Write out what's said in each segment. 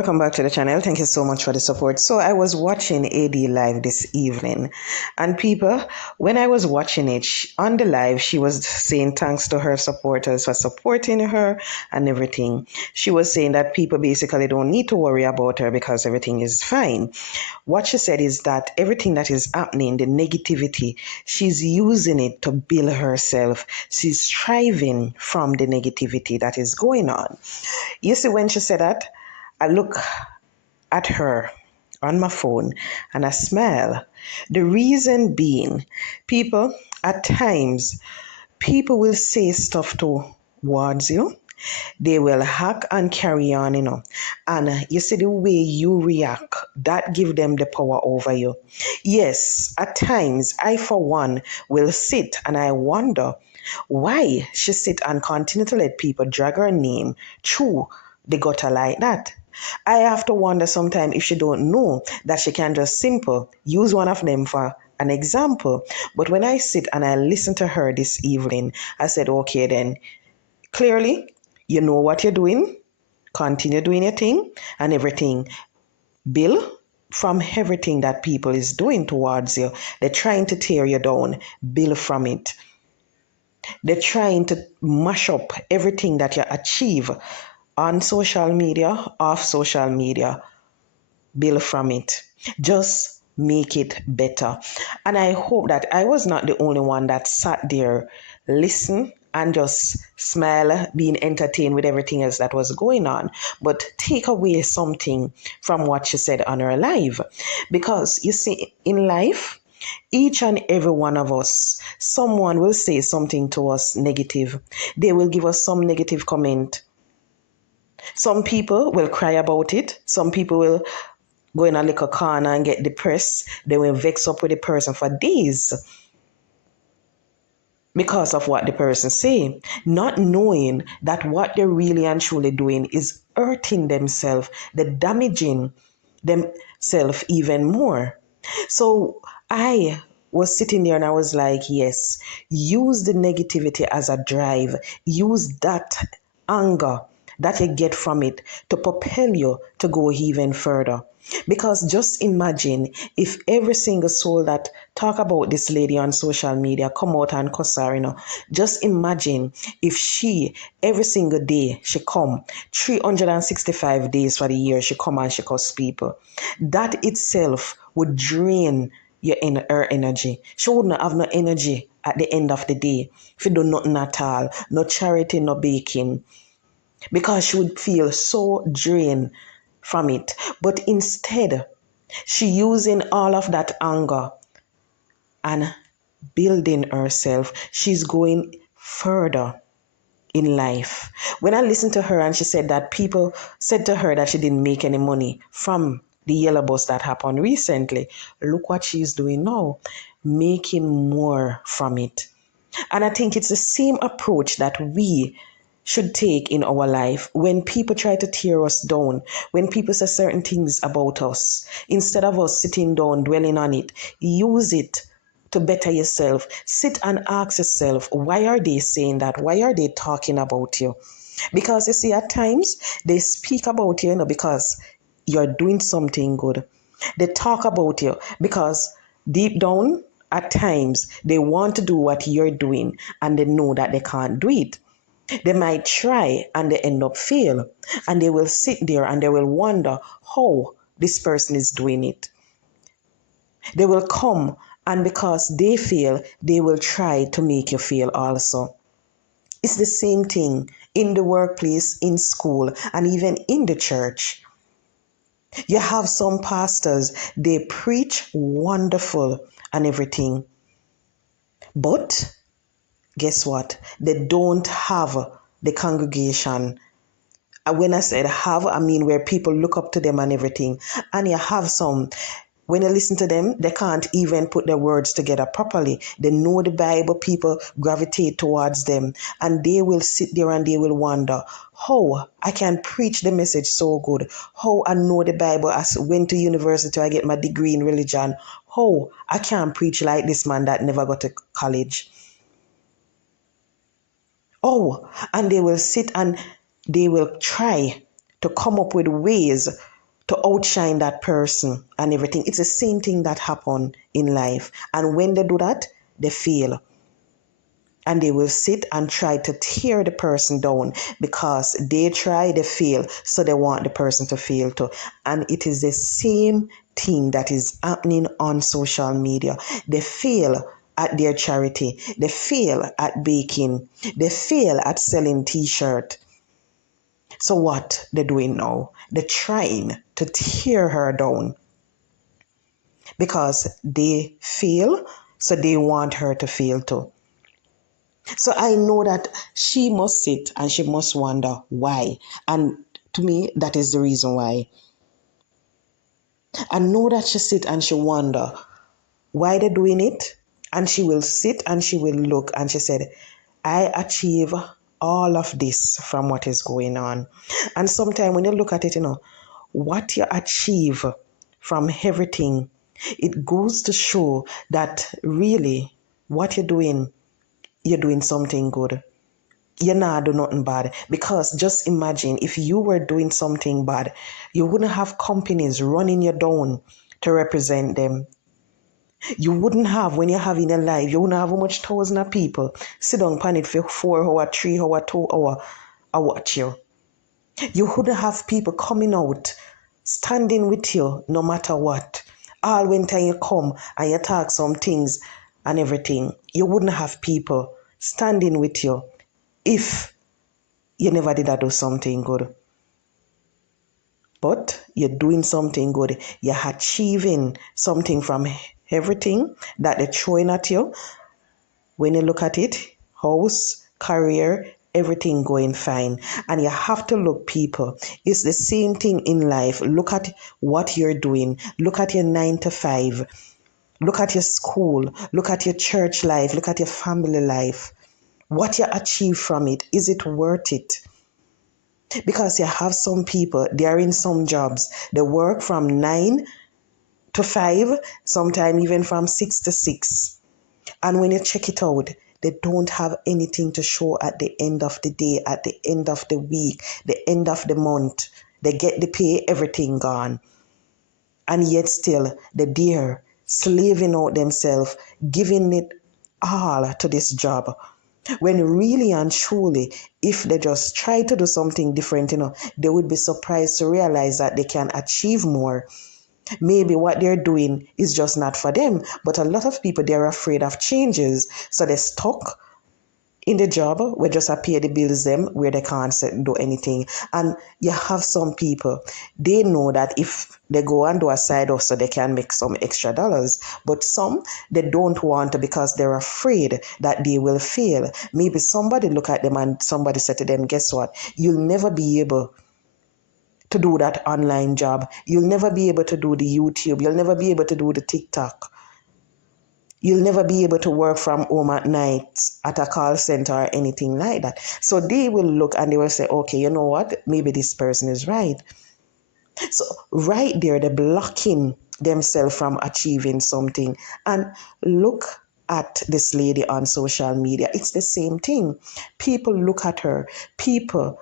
welcome back to the channel. Thank you so much for the support. So I was watching AD live this evening, and people, when I was watching it on the live, she was saying thanks to her supporters for supporting her and everything. She was saying that people basically don't need to worry about her because everything is fine. What she said is that everything that is happening, the negativity, she's using it to build herself. She's striving from the negativity that is going on. You see, when she said that, I look at her on my phone and I smile. The reason being, people, at times, people will say stuff towards you. They will hack and carry on, And you see the way you react, that give them the power over you. Yes, at times, I for one will sit and I wonder why she sit and continue to let people drag her name through the gutter like that. I have to wonder sometimes if she don't know that she can just simple use one of them for an example. But when I sit and I listen to her this evening, I said, okay, then clearly you know what you're doing. Continue doing your thing and everything. Build from everything that people is doing towards you. They're trying to tear you down. Build from it. They're trying to mash up everything that you achieve on social media, off social media. Build from it. Just make it better. And I hope that I was not the only one that sat there, listen, and just smile, being entertained with everything else that was going on. But take away something from what she said on her live. Because you see, in life, each and every one of us, someone will say something to us negative. They will give us some negative comment. Some people will cry about it. Some people will go in a little corner and get depressed. They will vex up with the person for days because of what the person say, not knowing that what they're really and truly doing is hurting themselves, they're damaging themselves even more. So I was sitting there and I was like, yes, use the negativity as a drive. Use that anger that you get from it to propel you to go even further. Because just imagine if every single soul that talk about this lady on social media come out and cuss her, just imagine if she, every single day, she come, 365 days for the year, she come and she cuss people. That itself would drain her energy. She wouldn't have no energy at the end of the day if you do nothing at all, no charity, no baking, because she would feel so drained from it. But instead, she using all of that anger and building herself. She's going further in life. When I listened to her and she said that people said to her that she didn't make any money from the yellow bus that happened recently, look what she's doing now, making more from it. And I think it's the same approach that we should take in our life when people try to tear us down, when people say certain things about us. Instead of us sitting down, dwelling on it, use it to better yourself. Sit and ask yourself, why are they saying that? Why are they talking about you? Because you see, at times they speak about you, because you're doing something good. They talk about you because deep down, at times, they want to do what you're doing and they know that they can't do it. They might try and they end up fail. And they will sit there and they will wonder how this person is doing it. They will come and because they fail, they will try to make you fail also. It's the same thing in the workplace, in school, and even in the church. You have some pastors, they preach wonderful and everything. But guess what? They don't have the congregation. When I said have, I mean where people look up to them and everything. And you have some, when you listen to them, they can't even put their words together properly. They know the Bible, people gravitate towards them. And they will sit there and they will wonder, how I can preach the message so good. How I know the Bible. I went to university, I get my degree in religion. How I can't preach like this man that never got to college. Oh, and they will sit and they will try to come up with ways to outshine that person and everything. It's the same thing that happen in life. And when they do that, they fail. And they will sit and try to tear the person down because they try, they fail. So they want the person to fail too. And it is the same thing that is happening on social media. They fail at their charity. They fail at baking. They fail at selling t-shirt. So what they're doing now? They're trying to tear her down because they fail, so they want her to fail too. So I know that she must sit and she must wonder why. And to me, that is the reason why. I know that she sit and she wonder why they're doing it. And she will sit and she will look and she said, I achieve all of this from what is going on. And sometimes when you look at it, what you achieve from everything, it goes to show that really what you're doing something good. You're not doing nothing bad. Because just imagine if you were doing something bad, you wouldn't have companies running you down to represent them. You wouldn't have, when you're having a life, you wouldn't have how much thousand of people sit down on it for 4 hours, 3 hours, 2 hours, I watch you. You wouldn't have people coming out, standing with you no matter what. All when time you come and you talk some things and everything, you wouldn't have people standing with you if you never did do something good. But you're doing something good. You're achieving something from everything that they're throwing at you. When you look at it, house, career, everything going fine. And you have to look, people. It's the same thing in life. Look at what you're doing. Look at your 9 to 5. Look at your school. Look at your church life. Look at your family life. What you achieve from it, is it worth it? Because you have some people, they are in some jobs. They work from 9 to 5, sometimes even from 6 to 6. And when you check it out, they don't have anything to show at the end of the day, at the end of the week, the end of the month. They get the pay, everything gone. And yet still, they're there, slaving out themselves, giving it all to this job. When really and truly, if they just try to do something different, they would be surprised to realize that they can achieve more. Maybe what they're doing is just not for them, but a lot of people, they're afraid of changes. So they're stuck in the job where just pay the bills them where they can't do anything. And you have some people, they know that if they go and do a side hustle, they can make some extra dollars. But some, they don't want to because they're afraid that they will fail. Maybe somebody look at them and somebody said to them, guess what? You'll never be able to do that online job. You'll never be able to do the YouTube. You'll never be able to do the TikTok. You'll never be able to work from home at night at a call center or anything like that. So they will look and they will say, okay, you know what? Maybe this person is right. So right there, they're blocking themselves from achieving something. And look at this lady on social media. It's the same thing. People look at her. People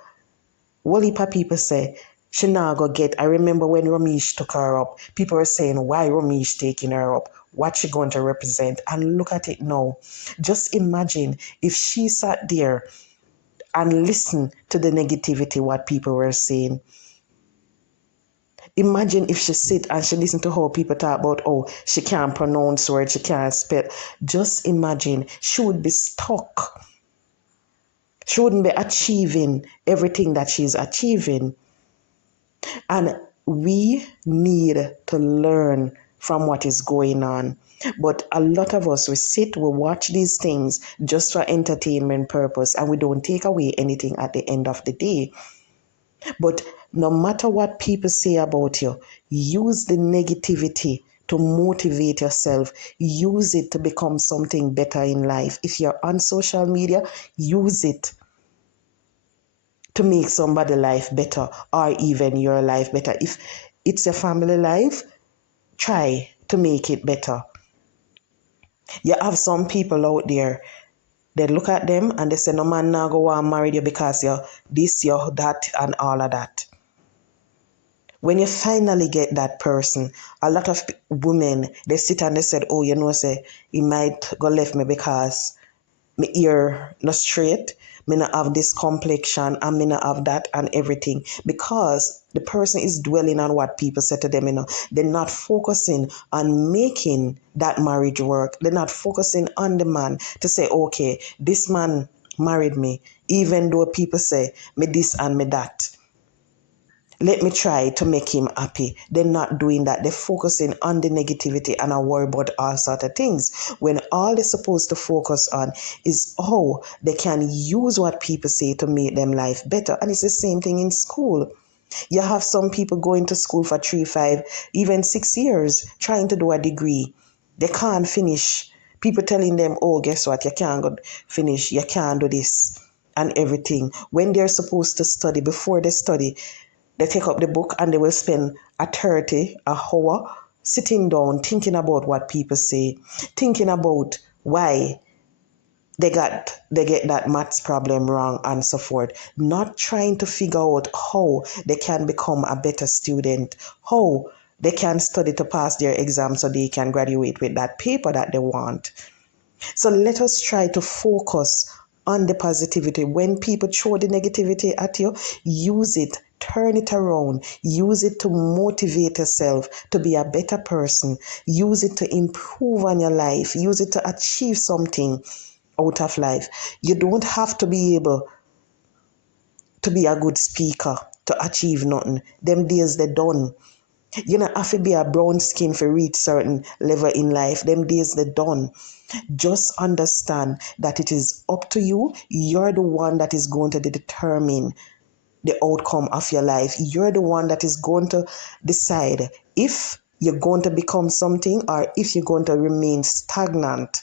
say, she now go get. I remember when Ramesh took her up, people were saying, why Ramesh taking her up? What she going to represent? And look at it now. Just imagine if she sat there and listened to the negativity, what people were saying. Imagine if she sit and she listen to how people talk about, oh, she can't pronounce words, she can't spell. Just imagine, she would be stuck. She wouldn't be achieving everything that she's achieving. And we need to learn from what is going on. But a lot of us, we sit, we watch these things just for entertainment purpose, and we don't take away anything at the end of the day. But no matter what people say about you, use the negativity to motivate yourself. Use it to become something better in life. If you're on social media, use it to make somebody's life better or even your life better. If it's your family life, try to make it better. You have some people out there, they look at them and they say, no man now go and marry you because you're this, you're that, and all of that. When you finally get that person, a lot of women, they sit and they said, oh, you know, say, he might go left me because my ear not straight, me not have this complexion, and me not have that and everything. Because the person is dwelling on what people say to them, they're not focusing on making that marriage work. They're not focusing on the man to say, okay, this man married me, even though people say me this and me that. Let me try to make him happy. They're not doing that. They're focusing on the negativity and I worry about all sort of things. When all they're supposed to focus on is how they can use what people say to make them life better. And it's the same thing in school. You have some people going to school for 3, 5, even 6 years trying to do a degree. They can't finish. People telling them, oh, guess what? You can't go finish. You can't do this and everything. When they're supposed to study, before they study, they take up the book and they will spend a 30 an hour sitting down thinking about what people say, thinking about why they get that maths problem wrong and so forth, not trying to figure out how they can become a better student, how they can study to pass their exam so they can graduate with that paper that they want. So let us try to focus on the positivity. When people throw the negativity at you, use it, turn it around, use it to motivate yourself to be a better person, use it to improve on your life, use it to achieve something out of life. You don't have to be able to be a good speaker to achieve nothing. Them days they're done. You don't have to be a brown skin for reach certain level in life. Them days they're done. Just understand that it is up to you. You're the one that is going to determine the outcome of your life. You're the one that is going to decide if you're going to become something or if you're going to remain stagnant.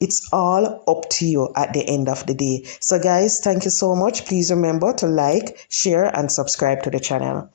It's all up to you at the end of the day. So guys, thank you so much. Please remember to like, share, and subscribe to the channel.